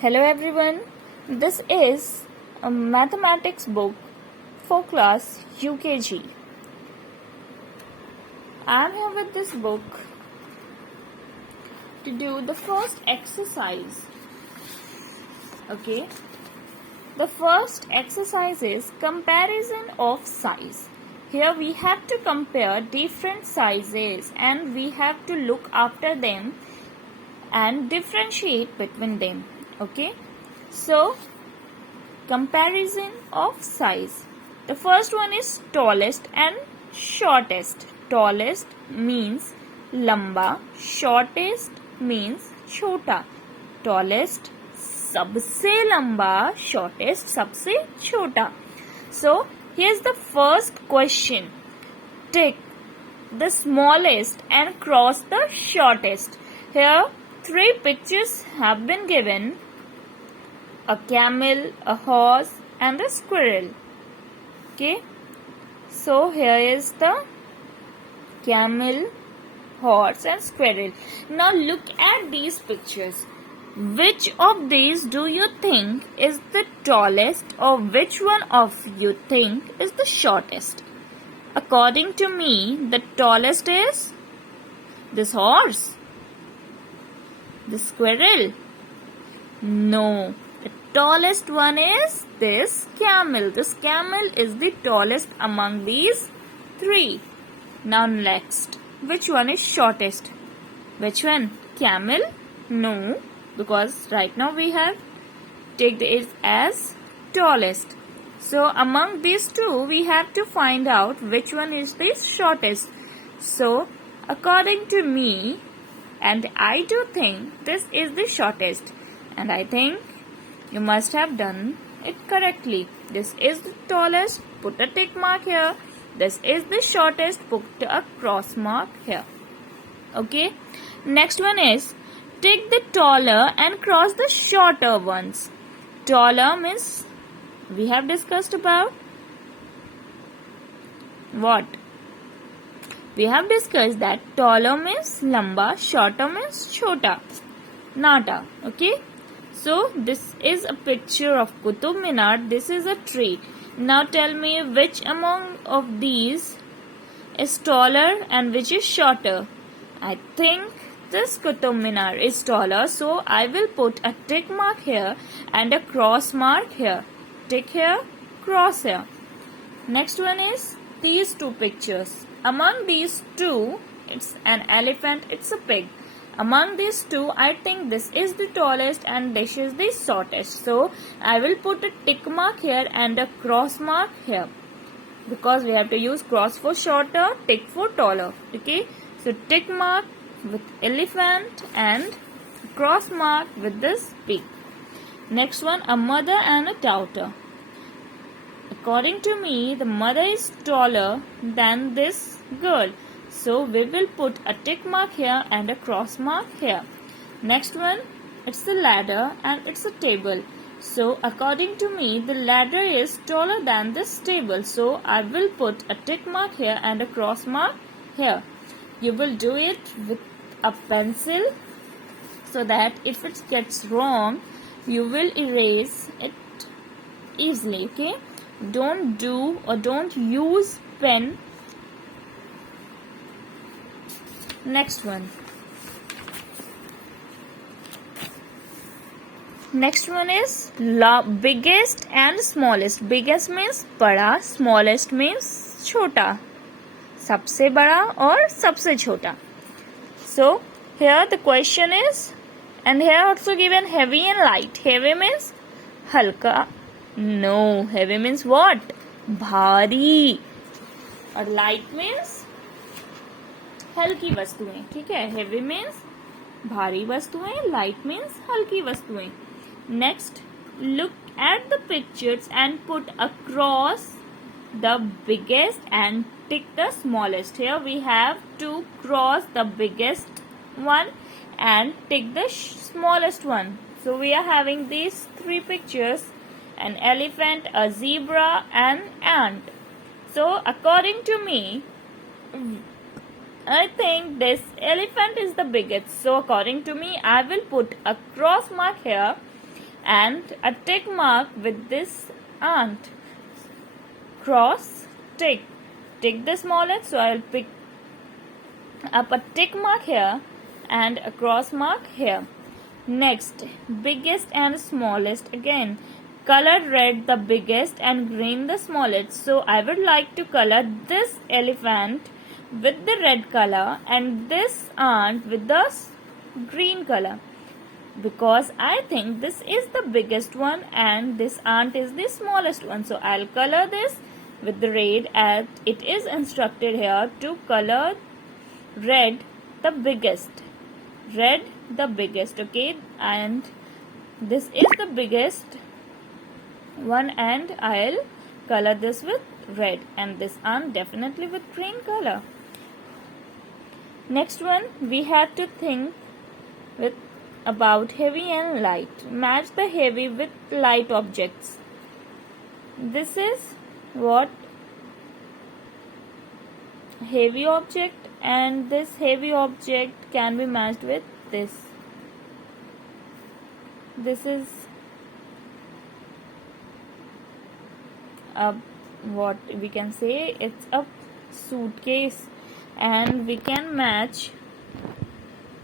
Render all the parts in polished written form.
Hello everyone, this is a mathematics book for class UKG. I am here with this book to do the first exercise. Okay, the first exercise is comparison of size. Here we have to compare different sizes and we have to look after them and differentiate between them. Okay, so comparison of size. The first one is tallest and shortest. Tallest means lamba, shortest means छोटा. Tallest सबसे लंबा, shortest सबसे छोटा. So here's the first question. Take the smallest and cross the shortest. Here three pictures have been given: a camel, a horse and a squirrel. Okay, so here is the camel, horse and squirrel. Now look at these pictures. Which of these do you think is the tallest, or which one of you think is the shortest? According to me, the tallest is this horse, the squirrel. No, the tallest one is this camel. This camel is the tallest among these three. Now next, which one is shortest? Which one? Camel? No, because right now we have take it as tallest. So among these two, we have to find out which one is the shortest. So according to me, and I do think this is the shortest, and I think you must have done it correctly. This is the tallest, put a tick mark here. This is the shortest, put a cross mark here. Okay, next one is take the taller and cross the shorter ones. Taller means we have discussed about what? We have discussed that taller means lamba, shorter means chota, nata. Okay, so this is a picture of Qutub Minar. This is a tree. Now tell me which among of these is taller and which is shorter. I think this Qutub Minar is taller, so I will put a tick mark here and a cross mark here. Tick here, cross here. Next one is these two pictures. Among these two, it's an elephant, it's a pig. Among these two, I think this is the tallest and this is the shortest. So I will put a tick mark here and a cross mark here, because we have to use cross for shorter, tick for taller. Okay, so tick mark with elephant and cross mark with this pig. Next one, a mother and a daughter. According to me, the mother is taller than this girl. So we will put a tick mark here and a cross mark here. Next one, it's the ladder and it's a table. So according to me, the ladder is taller than this table. So I will put a tick mark here and a cross mark here. You will do it with a pencil so that if it gets wrong, you will erase it easily. Okay, don't do or don't use pen. Next one. Next one is biggest and smallest. Biggest means बड़ा, smallest means छोटा. सबसे बड़ा और सबसे छोटा. So here the question is, and here also given heavy and light. Heavy means हल्का. No, heavy means what? भारी. और light means हल्की वस्तुएं. ठीक है, heavy means भारी वस्तुएं, light means हल्की वस्तुएं. Next, look at the pictures and put across the biggest and tick the smallest. Here we have to cross the biggest one and tick the smallest one. So we are having these three pictures: an elephant, a zebra and ant. So according to me, I think this elephant is the biggest. So according to me, I will put a cross mark here and a tick mark with this ant. Cross, tick. Tick the smallest, so I'll pick up a tick mark here and a cross mark here. Next, biggest and smallest again. Color red the biggest and green the smallest. So I would like to color this elephant with the red color and this ant with the green color, because I think this is the biggest one and this ant is the smallest one. So I'll color this with the red, as it is instructed here to color red the biggest. Red the biggest, okay, and this is the biggest one and I'll color this with red and this ant definitely with green color. Next one, we have to think with about heavy and light. Match the heavy with light objects. This is what heavy object, and this heavy object can be matched with this. This is a, what we can say, it's a suitcase, and we can match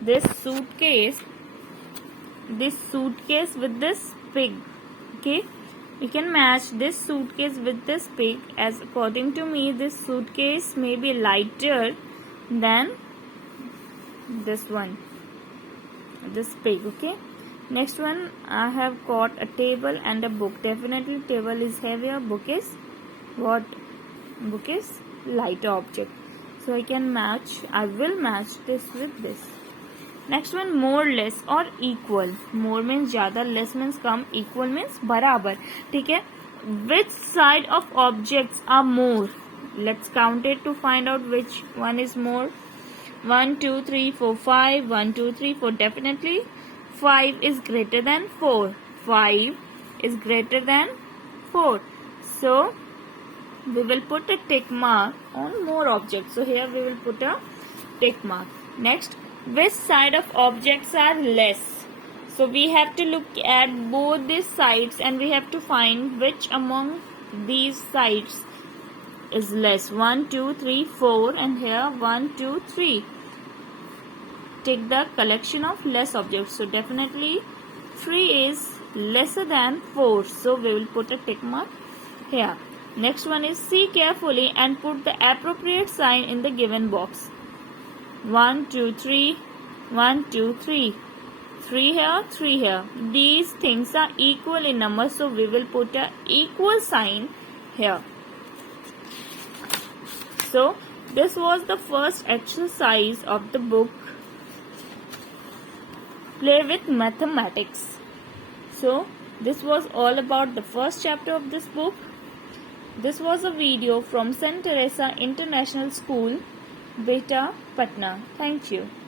this suitcase with this pig. Okay, we can match this suitcase with this pig, as according to me this suitcase may be lighter than this one, this pig. Okay, next one, I have got a table and a book. Definitely table is heavier, book is what? Book is lighter object. So I will match this with this. Next one, more, less or equal. More means ज़्यादा, less means कम, equal means बराबर. ठीक है? Which side of objects are more? Let's count it to find out which one is more. 1, 2, 3, 4, 5. 1, 2, 3, 4. Definitely 5 is greater than 4. 5 is greater than 4. So we will put a tick mark on more objects. So here we will put a tick mark. Next, which side of objects are less? So we have to look at both these sides and we have to find which among these sides is less. 1, 2, 3, 4, and here 1, 2, 3. Take the collection of less objects. So definitely 3 is lesser than 4. So we will put a tick mark here. Next one is, see carefully and put the appropriate sign in the given box. 1, 2, 3, 1, 2, 3. 3 here, 3 here. These things are equal in number, so we will put a equal sign here. So this was the first exercise of the book, Play with Mathematics. So this was all about the first chapter of this book. This was a video from St. Teresa International School, Beta, Patna. Thank you.